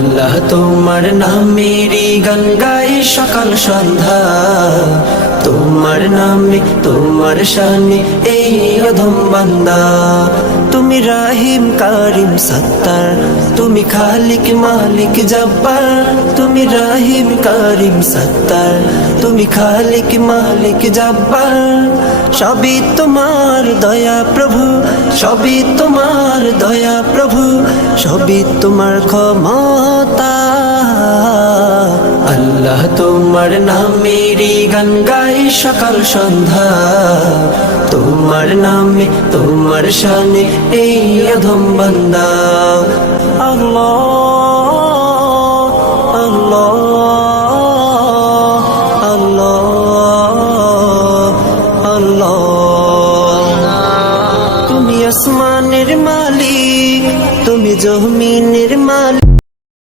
আল্লাহ তোমার নামেরই গান গাই সকাল সন্ধ্যা, তোমার নামে তোমার শানে এই অধম বান্দা। তুমি রাহিম কারিম সত্তার, তুমি খালিক মালিক জব্বার। তুমি রাহিম কারিম সত্তার, তুমি খালিক মালিক জব্বার। সবই তোমার দয়া প্রভু, সবই তোমার দয়া প্রভু, সবই তোমার ক্ষমতা। আল্লাহ তোমার নামেরই গান গাই সকাল সন্ধ্যা, তোমার নামে তোমার শানে এই অধম বান্দা। আল্লাহ